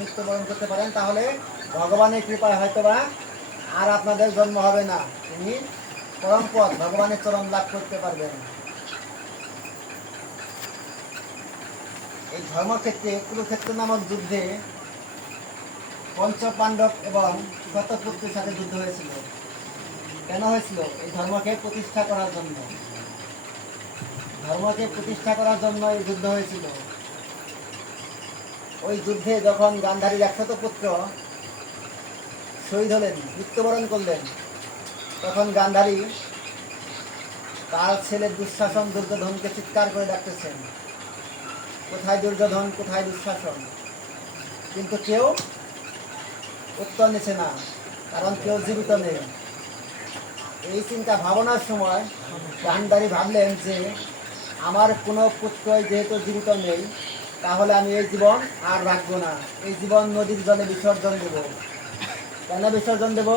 মৃত্যুবরণ করতে পারেন, তাহলে ভগবানের কৃপায় হয়তোবা আর আপনাদের জন্ম হবে না, তিনি পরম পদ ভগবানের চরণ লাভ করতে পারবেন। এই ধর্মক্ষেত্রে কুরুক্ষেত্র নামক যুদ্ধে পঞ্চ পাণ্ডব এবং শতপুত্রের সাথে যুদ্ধ হয়েছিল। কেন হয়েছিল? এই ধর্মকে প্রতিষ্ঠা করার জন্য। ধর্মকে প্রতিষ্ঠা করার জন্য এই যুদ্ধ হয়েছিল। ওই যুদ্ধে যখন গান্ধারীর 100 পুত্র শহীদ হলেন, মৃত্যুবরণ করলেন, তখন গান্ধারী তার ছেলে দুঃশাসন দুর্যোধনকে চিৎকার করে ডাকতেছেন, কোথায় দুর্যোধন, কোথায় দুঃশাসন? কিন্তু কেউ উত্তর নিচ্ছে না, কারণ কেউ জীবিত নেই। এই চিন্তা ভাবনার সময় গান্ধারী ভাবলেন যে আমার কোনো পুত্রই যেহেতু জীবিত নেই, তাহলে আমি এই জীবন আর রাখবো না, এই জীবন নদীর জলে বিসর্জন দেব। কেন বিসর্জন দেব?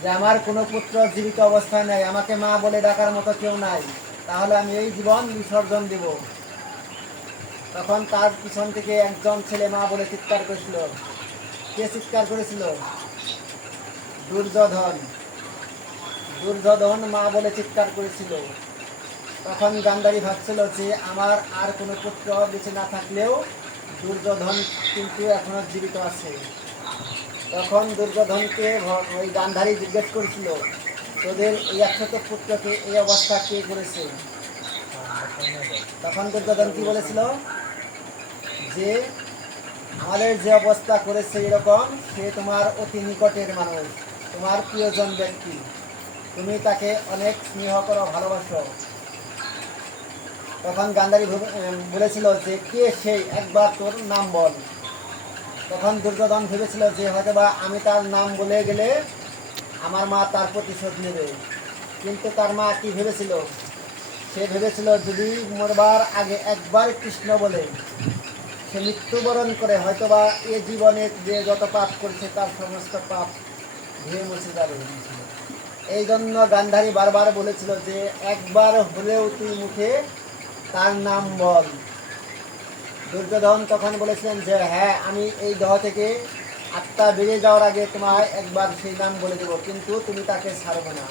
যে আমার কোনো পুত্র জীবিত অবস্থায় নেই, আমাকে মা বলে ডাকার মতো কেউ নাই, তাহলে আমি এই জীবন বিসর্জন দেব। তখন তার পিছন থেকে একজন ছেলে মা বলে চিৎকার করেছিল। কে চিৎকার করেছিল? দুর্যোধন। দুর্যোধন মা বলে চিৎকার করেছিল। তখন গান্ধারী ভাবছিল যে আমার আর কোনো পুত্র বেঁচে না থাকলেও দুর্যোধন কিন্তু এখনো জীবিত আছে। তখন দুর্যোধনকে ওই গান্ধারী জিজ্ঞেস করেছিল, তোদের এই 100 পুত্রকে এই অবস্থা কে করেছে? তখন দুর্যোধন কি বলেছিল? যে আমাদের যে অবস্থা করেছে এরকম, সে তোমার অতি নিকটের মানুষ, তোমার প্রিয়জন ব্যক্তি, তুমি তাকে অনেক স্নেহ করো, ভালোবাসো। তখন গান্ধারী বলেছিল যে কে সেই, একবার তোর নাম বল। তখন দুর্যোধন ভেবেছিল যে হয়তোবা আমি তার নাম বলে গেলে আমার মা তার প্রতিশোধ নেবে। কিন্তু তার মা কি ভেবেছিল? সে ভেবেছিল যদি মরবার আগে একবার কৃষ্ণ বলে সে মৃত্যুবরণ করে, হয়তোবা এ জীবনে যে যত পাপ করেছে তার সমস্ত পাপ ধুয়ে মুছে যাবে। এই জন্য গান্ধারী বারবার বলেছিল যে একবার হলেও তুই মুখে তার নাম বল। দুর্যোধন তখন বলেছিলেন যে হ্যাঁ, আমি এই দেহ থেকে আত্মা বেরিয়ে যাওয়ার আগে তোমায় একবার সেই নাম বলে দেবো, কিন্তু তুমি তাকে ছাড়বে না,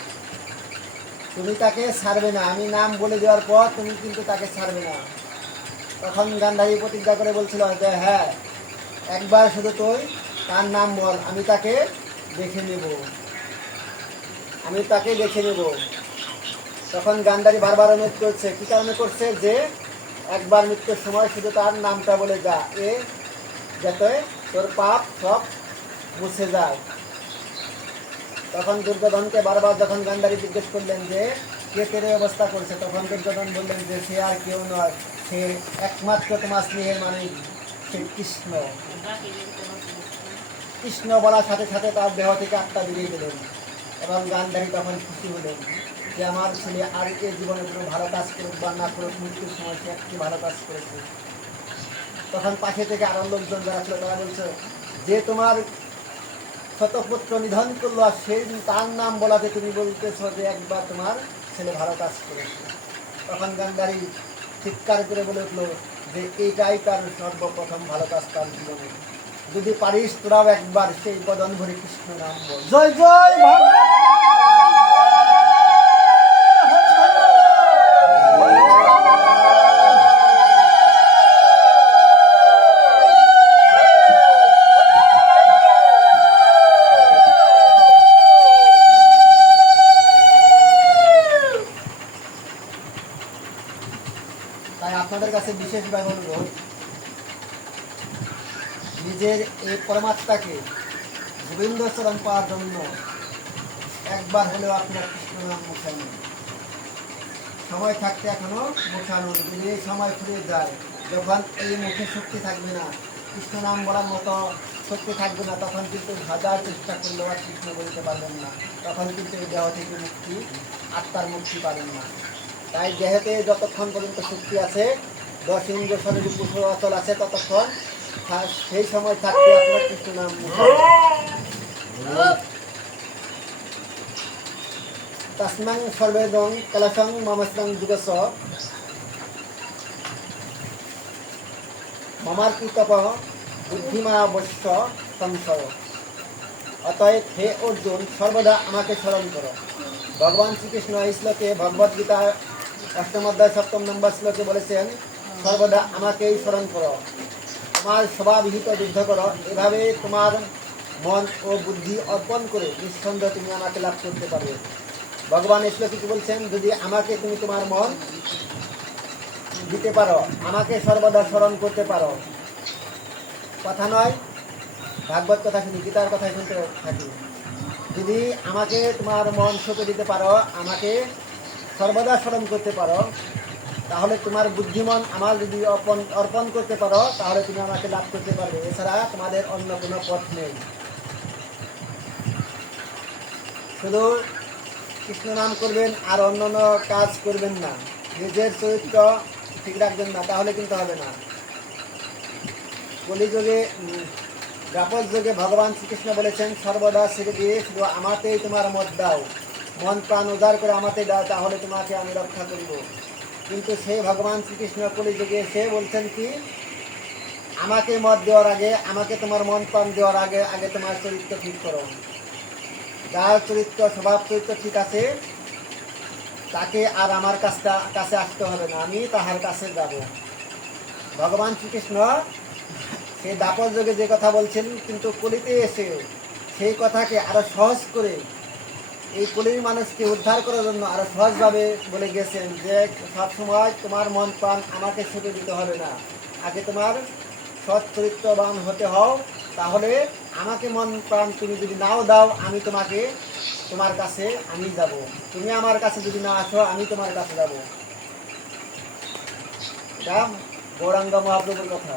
তুমি তাকে ছাড়বে না, আমি নাম বলে দেওয়ার পর তুমি কিন্তু তাকে ছাড়বে না। তখন গান্ধারী প্রতিজ্ঞা করে বলছিল যে হ্যাঁ, একবার শুধু তুই তার নাম বল, আমি তাকে দেখে নেব, আমি তাকে দেখে নেব। তখন গান্ধারী বারবার অনুরোধ করছে। কি কারণে করছে? যে একবার মৃত্যুর সময় শুধু তার নামটা বলে যা, এ যাতে তোর পাপ সব মুছে যায়। তখন দুর্যোধনকে বারবার যখন গান্ধারী জিজ্ঞেস করলেন যে কে তেরে অবস্থা করছে, তখন দুর্যোধন বললেন যে সে আর কেউ নয়, সে একমাত্র তোমার স্নেহের মানুষ, সে কৃষ্ণ। কৃষ্ণ বলার সাথে সাথে তার দেহ থেকে আত্মা বেরিয়ে গেলেন এবং গান্ধারী তখন খুশি হলেন যে আমার ছেলে আর এ জীবনে কোনো ভালো কাজ করুক বা না করুক, মৃত্যুর সময় সে একটি ভালো কাজ করেছে। তখন পাশে থেকে আরো লোকজন যারা ছিল তারা বলছে যে তোমার শতপুত্র নিধন করলো আর সেই তার নাম বলাতে তুমি বলতেছ যে একবার তোমার ছেলে ভালো কাজ করেছে। তখন গান্ধারী চিৎকার করে বলে উঠলো যে এইটাই তার সর্বপ্রথম ভালো কাজ তার জীবনে, যদি পারিস তোরাও একবার সেই বদন ভরে কৃষ্ণ নাম বল। জয় জয় ভাগবত। তাই আপনাদের কাছে বিশেষভাবে অনুরোধ, নিজের এই পরমাত্মাকে গোবিন্দ চরণ পাওয়ার জন্য একবার হলেও আপনার কৃষ্ণ নাম মুখে আনুন। সময় থাকতে এখনো মুখে আনুন। যদি এই সময় ফুরিয়ে যায়, যখন এই মুখে শক্তি থাকবে না, কৃষ্ণ নাম বলার মতো শক্তি থাকবে না, তখন কিন্তু হাজার চেষ্টা করলেও আর কৃষ্ণ বলতে পারবেন না, তখন কিন্তু এই দেহ থেকে মুক্তি, আত্মার মুক্তি পাবেন না। তাই দেহতে যতক্ষণ পর্যন্ত শক্তি আছে, 10 ইন্দ্রিয় শরীর অচল আছে, ততক্ষণ সেই সময় থাকতে আপনার কৃষ্ণ নাম তস্মাং সর্বেদং কলসং মমস্বং যুগস মমার্পিতপ বুদ্ধিমা অবশ্য সংশয়। অতএব হে অর্জুন, সর্বদা আমাকে স্মরণ করো। ভগবান শ্রীকৃষ্ণ এই শ্লোকে ভগবদ গীতার 8ম অধ্যায় 7ম নম্বর শ্লোকে বলেছেন, সর্বদা আমাকেই স্মরণ করো, তোমার স্বভাবহিত যুদ্ধ করো। এভাবে তোমার মন ও বুদ্ধি অর্পণ করে নিঃসন্দেহ তুমি আমাকে লাভ করতে পারবে। ভগবান এই শ্লোকে কি বলছেন, যদি আমাকে তুমি তোমার মন দিতে পারো, আমাকে সর্বদা স্মরণ করতে পারো, কথা নয়, ভাগবত কথা শুনি, গীতার কথা শুনতে থাকি, যদি আমাকে তোমার মন সঁপে দিতে পারো, আমাকে সর্বদা স্মরণ করতে পারো, তাহলে তোমার বুদ্ধিমন আমার যদি অর্পণ করতে পারো, তাহলে তুমি আমাকে লাভ করতে পারবে। এছাড়া তোমাদের অন্য কোনো পথ নেই। শুধু কৃষ্ণ নাম করবেন আর অন্যান্য কাজ করবেন না, নিজের চরিত্র ঠিক রাখবেন না, তাহলে কিন্তু হবে না। কলিযুগে দ্বাপর যুগে ভগবান শ্রীকৃষ্ণ বলেছেন, সর্বদা ছেড়ে দিয়ে শুধু আমাতেই তোমার মত দাও, মন প্রাণ উজাড় করে আমাতেই দাও, তাহলে তোমাকে আমি রক্ষা করিব। কিন্তু সেই ভগবান শ্রীকৃষ্ণ কলিযুগে সে বলছেন কি, আমাকে মত দেওয়ার আগে, আমাকে তোমার মন প্রাণ দেওয়ার আগে আগে তোমার চরিত্র ঠিক করো। যার চরিত্র স্বভাব চরিত্র ঠিক আছে, তাকে আর আমার কাছে আসতে হবে না, আমি তাহার কাছে যাব। ভগবান শ্রীকৃষ্ণ সেই দাপর যুগে যে কথা বলছেন, কিন্তু কলিতে এসে সেই কথাকে আরো সহজ করে এই কলির মানুষকে উদ্ধার করার জন্য আরো সহজভাবে বলে গেছেন যে, সবসময় তোমার মন প্রাণ আমাকে ছুটে দিতে হবে না, আগে তোমার সৎ চরিত্রবান হতে হও, তাহলে আমাকে মন প্রাণ তুমি যদি নাও দাও, আমি তোমাকে তোমার কাছে আমি যাব। তুমি আমার কাছে যদি না আসো, আমি তোমার কাছে যাব। এটা গৌরাঙ্গ মহাপ্রভুর কথা।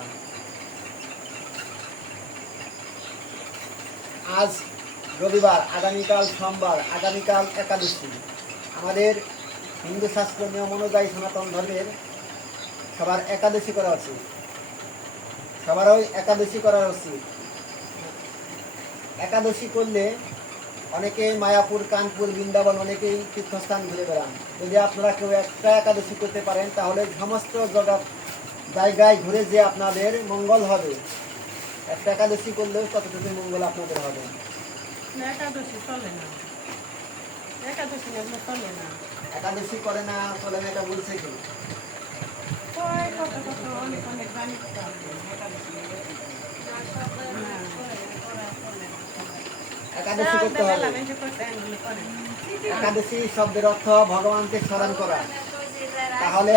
আজ রবিবার, আগামীকাল সোমবার, আগামীকাল একাদশী। আমাদের হিন্দু শাস্ত্র নিয়ম অনুযায়ী সনাতন ধর্মের সবার একাদশী করা উচিত, সবারই একাদশী করা উচিত। একাদশী করলে অনেকে মায়াপুর, কানপুর, বৃন্দাবন অনেকেই তীর্থস্থান ঘুরে বেড়ান। যদি আপনারা কেউ একটা একাদশী করতে পারেন, তাহলে সমস্ত জায়গায় ঘুরে যে আপনাদের মঙ্গল হবে। একটা একাদশী করলেও কতটুকু মঙ্গল আপনাদের হবে। একাদশী চলে না, একাদশী এগুলো চলে না। একাদশী করে না, চলে না, এটা বলছে কি? কয় কত কত অনেক অনেক জানি কত আছে। একাদশী করতে হবে। একাদশী শব্দের অর্থ ভগবানকে স্মরণ করা। তাহলে